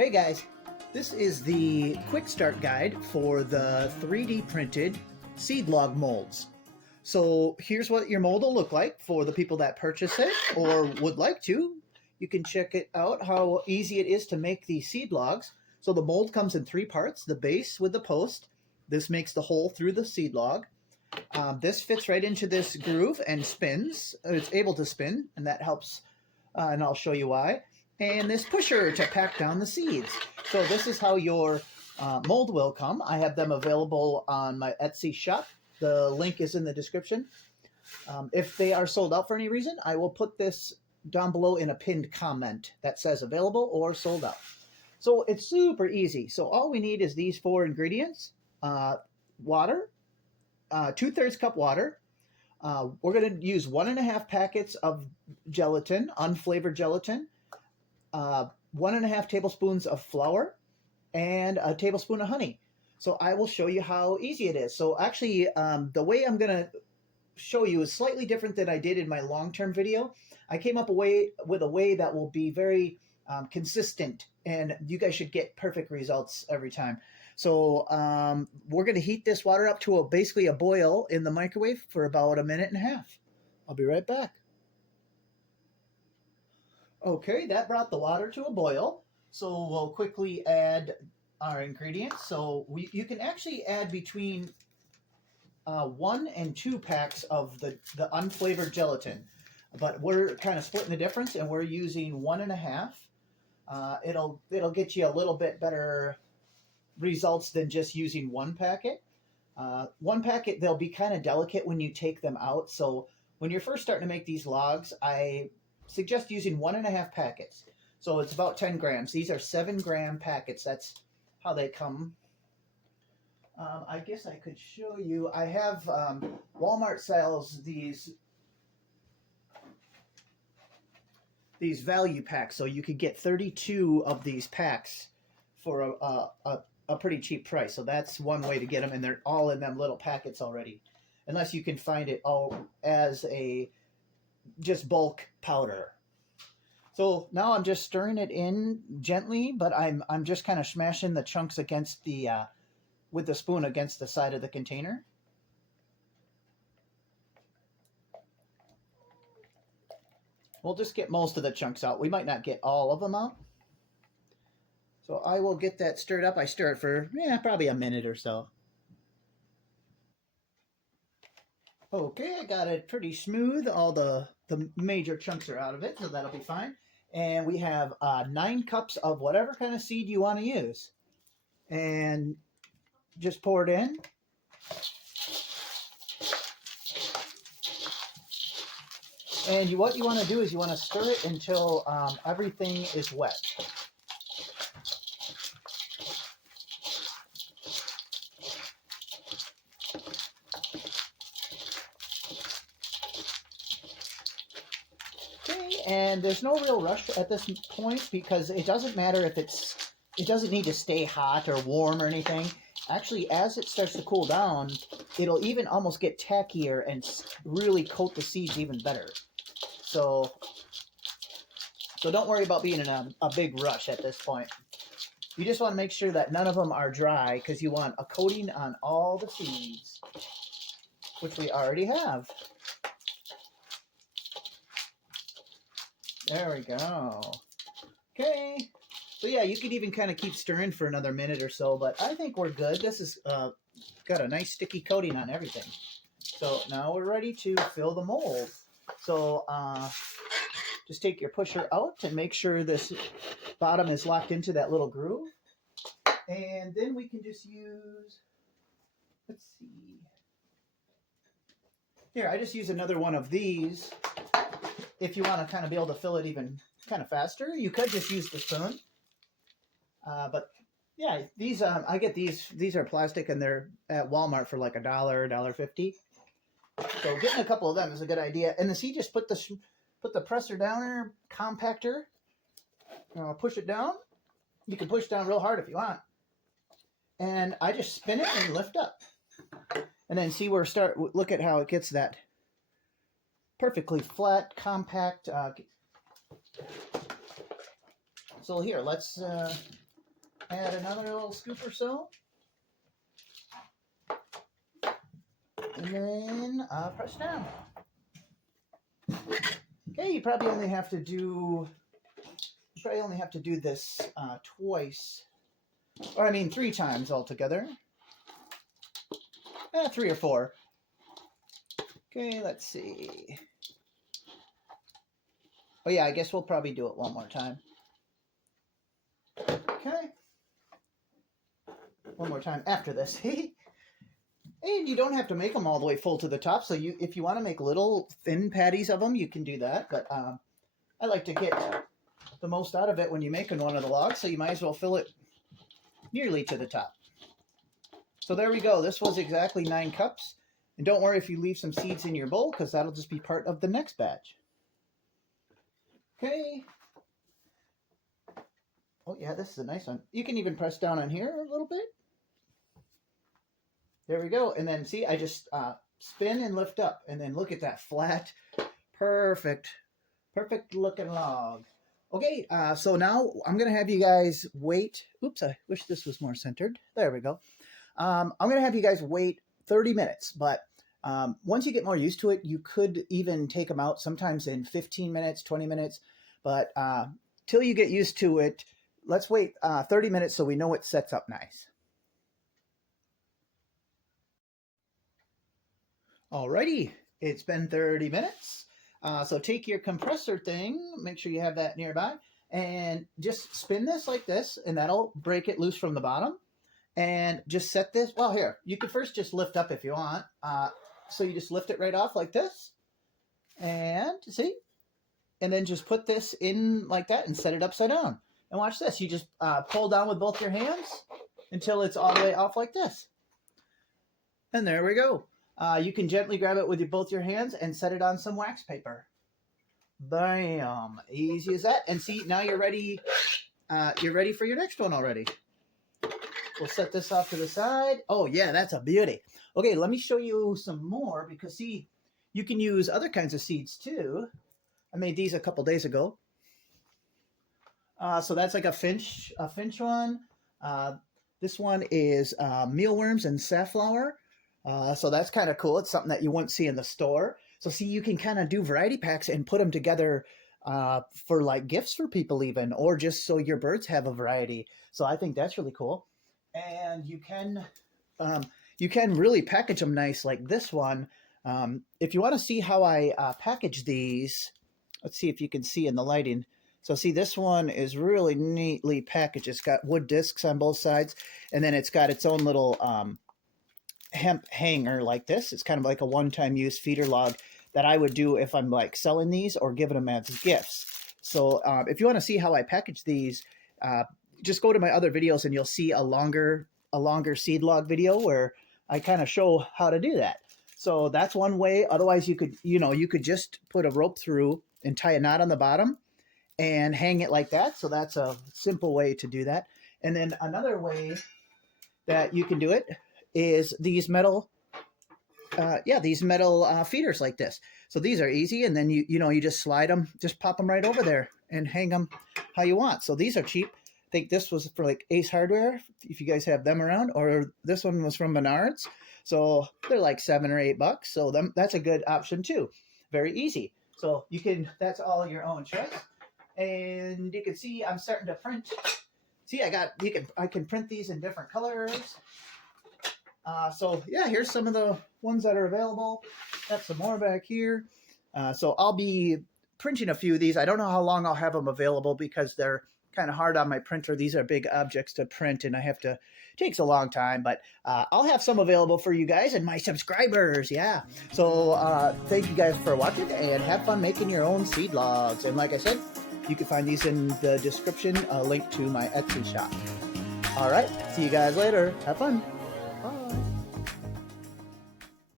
Hey guys, this is the quick start guide for the 3D printed seed log molds. So here's what your mold will look like for the people that purchase it or would like to. You can check it out how easy it is to make these seed logs. So the mold comes in three parts: the base with the post. This makes the hole through the seed log. This fits right into this groove and spins. It's able to spin, and that helps, and I'll show you why. And this pusher to pack down the seeds. So this is how your mold will come. I have them available on my Etsy shop. The link is in the description. If they are sold out for any reason, I will put this down below in a pinned comment that says available or sold out. So it's super easy. So all we need is these four ingredients: water, 2/3 cup water. We're going to use 1.5 packets of gelatin, unflavored gelatin, 1.5 tablespoons of flour, and a tablespoon of honey. So I will show you how easy it is. So actually, the way I'm going to show you is slightly different than I did in my long-term video. I came up with a way that will be very consistent, and you guys should get perfect results every time. So we're going to heat this water up to basically a boil in the microwave for about 1.5 minutes. I'll be right back. Okay, that brought the water to a boil. So we'll quickly add our ingredients. So you can actually add between 1 and 2 packs of the unflavored gelatin, but we're kind of splitting the difference, and we're using 1.5. It'll get you a little bit better results than just using 1 packet. 1 packet, they'll be kind of delicate when you take them out. So when you're first starting to make these logs, I suggest using 1.5 packets. So it's about 10 grams. These are 7-gram packets. That's how they come. I guess I could show you. I have Walmart sells these value packs, so you could get 32 of these packs for a pretty cheap price. So that's one way to get them, and they're all in them little packets already, unless you can find it all as a just bulk powder. So now I'm just stirring it in gently, but I'm just kind of smashing the chunks against the with the spoon against the side of the container. We'll just get most of the chunks out. We might not get all of them out. So I will get that stirred up. I stir it for probably a minute or so. Okay, I got it pretty smooth. All the major chunks are out of it, so that'll be fine. And we have 9 cups of whatever kind of seed you want to use. And just pour it in. And what you want to do is you want to stir it until everything is wet. And there's no real rush at this point, because it doesn't matter if it doesn't need to stay hot or warm or anything. Actually, as it starts to cool down, it'll even almost get tackier and really coat the seeds even better. So don't worry about being in a big rush at this point. You just want to make sure that none of them are dry, because you want a coating on all the seeds, which we already have. There we go. Okay. So yeah, you could even kind of keep stirring for another minute or so, but I think we're good. This has got a nice sticky coating on everything. So now we're ready to fill the mold. So just take your pusher out and make sure this bottom is locked into that little groove. And then we can just use, let's see. Here, I just use another one of these. If you want to kind of be able to fill it even kind of faster, you could just use the spoon. But yeah, these I get these. These are plastic, and they're at Walmart for like $1, $1.50. So getting a couple of them is a good idea. And then see, just put the presser down there, compactor. Push it down. You can push down real hard if you want. And I just spin it and lift up. And then see where look at how it gets that perfectly flat, compact. So here, let's Add another little scoop or so. And then press down. Okay, you probably only have to do this twice, or I mean 3 times altogether. 3 or 4. Okay, let's see. Oh yeah, I guess we'll probably do it one more time. Okay. One more time after this. And you don't have to make them all the way full to the top. So if you want to make little thin patties of them, you can do that. But I like to get the most out of it when you're making one of the logs. So you might as well fill it nearly to the top. So there we go. This was exactly 9 cups. And don't worry if you leave some seeds in your bowl, because that'll just be part of the next batch. Okay. Oh yeah, this is a nice one. You can even press down on here a little bit. There we go. And then see, I just spin and lift up. And then look at that flat, perfect looking log. Okay, so now I'm going to have you guys wait. Oops, I wish this was more centered. There we go. I'm going to have you guys wait 30 minutes. But once you get more used to it, you could even take them out sometimes in 15 minutes, 20 minutes. But till you get used to it, let's wait 30 minutes so we know it sets up nice. Alrighty, it's been 30 minutes. So take your compressor thing, make sure you have that nearby, and just spin this like this, and that'll break it loose from the bottom. And just set this, well here, you could first just lift up if you want. So you just lift it right off like this, and see? And then just put this in like that and set it upside down. And watch this, you just pull down with both your hands until it's all the way off like this. And there we go. You can gently grab it with both your hands and set it on some wax paper. Bam! Easy as that. And see, now you're ready. You're ready for your next one already. We'll set this off to the side. Oh yeah, that's a beauty. Okay, let me show you some more because see, you can use other kinds of seeds too. I made these a couple days ago. So that's like a finch one. This one is mealworms and safflower. So that's kind of cool. It's something that you wouldn't see in the store. So see, you can kind of do variety packs and put them together for like gifts for people even, or just so your birds have a variety. So I think that's really cool. And you can really package them nice like this one. If you want to see how I package these, let's see if you can see in the lighting. So see, this one is really neatly packaged. It's got wood discs on both sides, and then it's got its own little hemp hanger like this. It's kind of like a one-time use feeder log that I would do if I'm like selling these or giving them as gifts. So if you want to see how I package these, just go to my other videos and you'll see a longer seed log video where I kind of show how to do that. So that's one way. Otherwise you could just put a rope through and tie a knot on the bottom and hang it like that. So that's a simple way to do that. And then another way that you can do it is these metal feeders like this. So these are easy, and then you just slide them, just pop them right over there and hang them how you want. So these are cheap. I think this was for like Ace Hardware, if you guys have them around, or this one was from Menards. So they're like $7 or $8. So that's a good option too. Very easy. So that's all your own choice. And you can see I'm starting to print. See, I can print these in different colors. So yeah, here's some of the ones that are available. Got some more back here. So I'll be printing a few of these. I don't know how long I'll have them available because they're kind of hard on my printer. These are big objects to print and takes a long time, but I'll have some available for you guys and my subscribers. Yeah. So thank you guys for watching and have fun making your own seed logs. And like I said, you can find these in the description, a link to my Etsy shop. All right. See you guys later. Have fun. Bye.